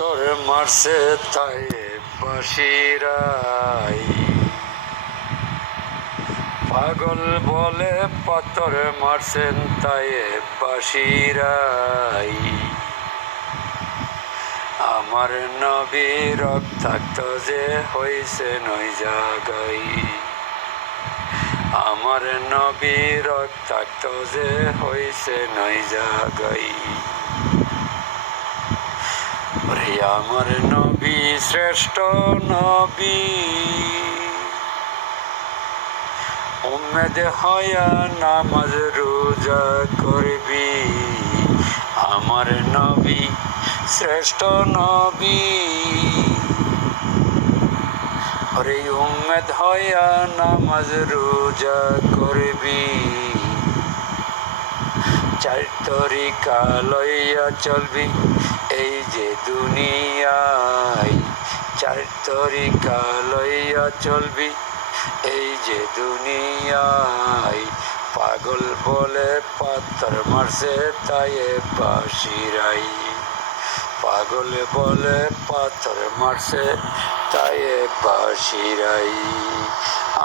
পাথর মারছে তাই বাসিরাই, পাগল বলে পাথর মারছেন তাই বাসিরাই। আমার নবী রক্তাক্ত যে হইছেন ওই জায়গায়, আমার নবী রক্তাক্ত যে হইছেন ওই জায়গায়। আমার নবী শ্রেষ্ঠ নবী, উম্মেদ হয়া নামাজ রোজা করবি। আমার নবী শ্রেষ্ঠ নবী, ওরে উম্মেদ হয়া নামাজ রোজা করবি। চার তরিকা লইয়া চলবি এই যে দুনিয়ায়, চার তরিকা লইয়া চলবি এই যে দুনিয়ায়। পাগল বলে পাথর মারছে তাই বাসিরাই, পাগল বলে পাথর মারছে তাই বাসিরাই।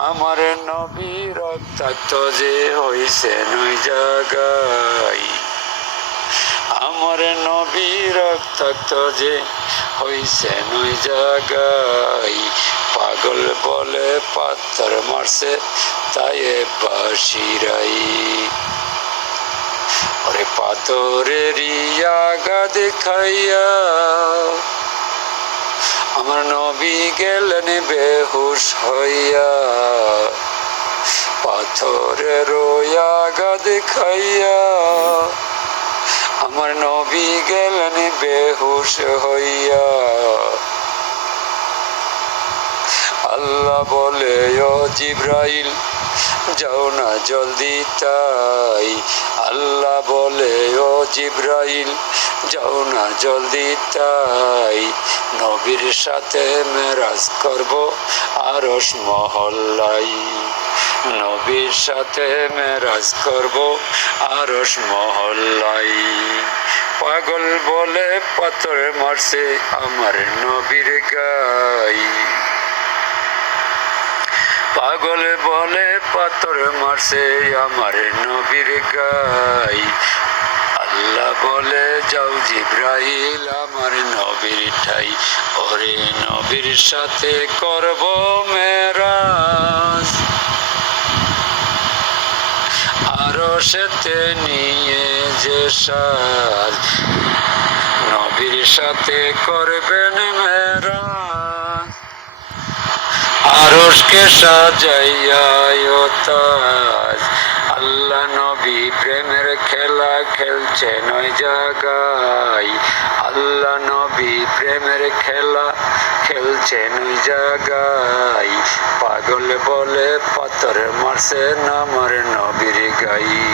আমার নবী রক্তাক্ত যে হইছেন ওই জায়গায়, আমার নবী রক্তাক্ত যে হইছেন ওই জায়গায়। পাগল বলে পাথর মারছে তাই বাসিরাই। ওরে পাথরের আঘাত খাইয়া আমার নবী গেলেন বেহুশ হইয়া। পাথরের আঘাত খাইয়া আমার নবী গেলেন বেহুশ হইয়া। আল্লাহ বলে ও জিব্রাইল যাও না জলদি তাই, আল্লাহ বলে ও জিব্রাইল যাও না জলদি তাই। নবীর সাথে মেরাজ করব আরশ মহল্লাই, নবীর সাথে মেরাজ করব আরশ মহল্লাই। পাগল বলে পাথর মারছে আমার নবীর গায়ে, পাগল বলে পাথর মারছে আমার নবীর গায়ে। আল্লাহ বলে যাও জিব্রাইল আমার নবীর ঠাই, ওরে নবীর সাথে করব মেরাজ। আরশেতে নিয়ে যে সাজ নবীর সাথে করবেন মেরাজ। আরশকে সাজাইয়া ও তাজ, আল্লাহ নবী প্রেমের খেলা খেলছেন ওই জায়গায়, আল্লাহ নবী প্রেমের খেলা খেলছেন ওই জায়গায়। পাগল বলে পাথর মারছেন আমার নবীর গায়ে,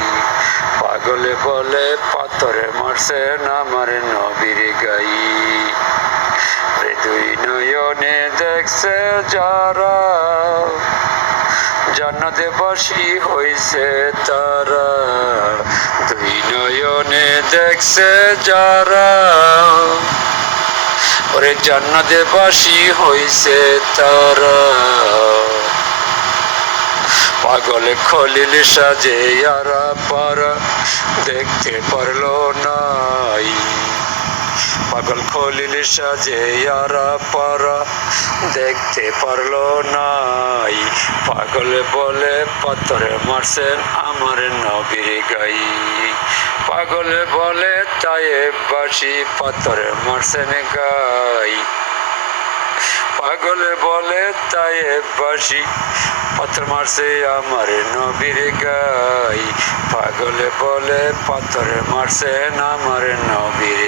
পাগল বলে পাথর মারছেন আমার নবীর গায়ে। দুই নয়নে দেখছে যারা জান্নাতে বাসী হইছে তারা, দুই নয়নে দেখছে যারা ওরে জান্নাতে বাসী হইছে তারা। পাগল খলিল সাজে আরা পারা দেখতে পারলো নাই, পাগল খলিল সাজে আরা পারা দেখতে পারলো নাই। পাগল বলে পাথর মারছেন আমার নবীর গায়ে, পাগল বলে তায়েব বাসী পাথর মারছেন গায়ে। পাগল বলে তায়েব বাসী পাথর মারছে আমার নবীর গায়ে, পাগল বলে পাথর মারছেন আমার নবীর